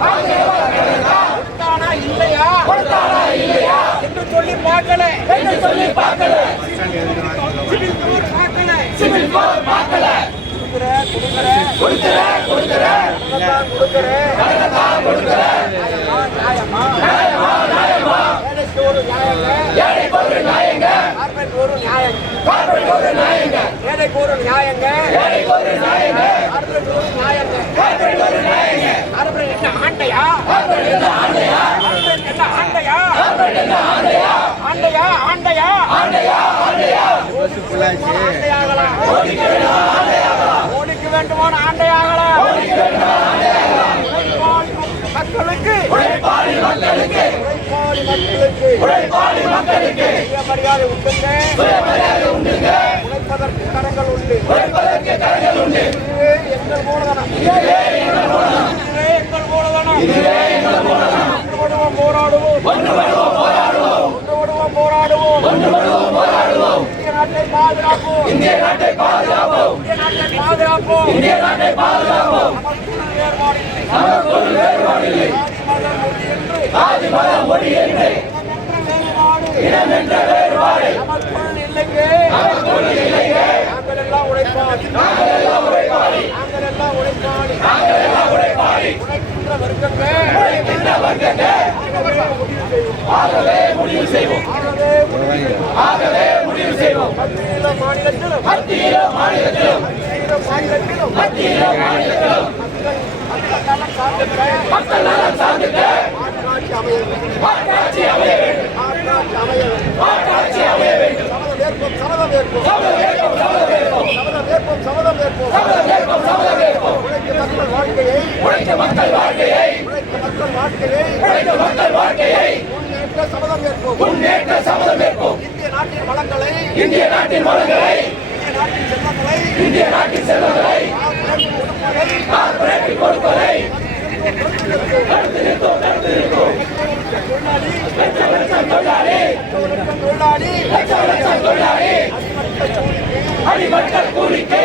கொடுத்தானா இல்லையா என்று சொல்லி பார்க்கல சிவில் கோர் பார்க்கல கொடுக்கிற ஏழைக்கு ஒரு நியாயங்க ஏழைக்கு ஒரு நியாயங்க என்ன ஆண்டையா ஓடிக்க வேண்டுமான ஆண்டையாகலாம் மக்களுக்கு மரியாதை உண்டுங்க உழைப்பதற்கு கரங்கள் உண்டு எங்கள் மூலதனம் போராடுவோம் இந்திய நாட்டை பாதுகாப்போம் ஜாதி மத மொழி என்று இனமென்ற வேறுபாடு நமக்குள் இல்லையே நாங்கள் எல்லாம் உழைப்பாளி உழைக்கின்ற வர்க்கங்கள் ஆகவே முடிவு செய்வோம் மாநிலத்திலும் மக்கள் நலம் சார்ந்திருக்க ஆட்சி அமைய வேண்டும் உழைக்க மக்கள் வாழ்க்கையை முன்னேற்ற சபதம் ஏற்போம் இந்திய நாட்டின் வளங்களை இந்திய நாட்டின் செல்வங்களை கார்ப்பரேட் கொடுப்பதை தடுத்து நிறுத்தோம் தொழிலாளி அடிமட்ட கூலிக்கு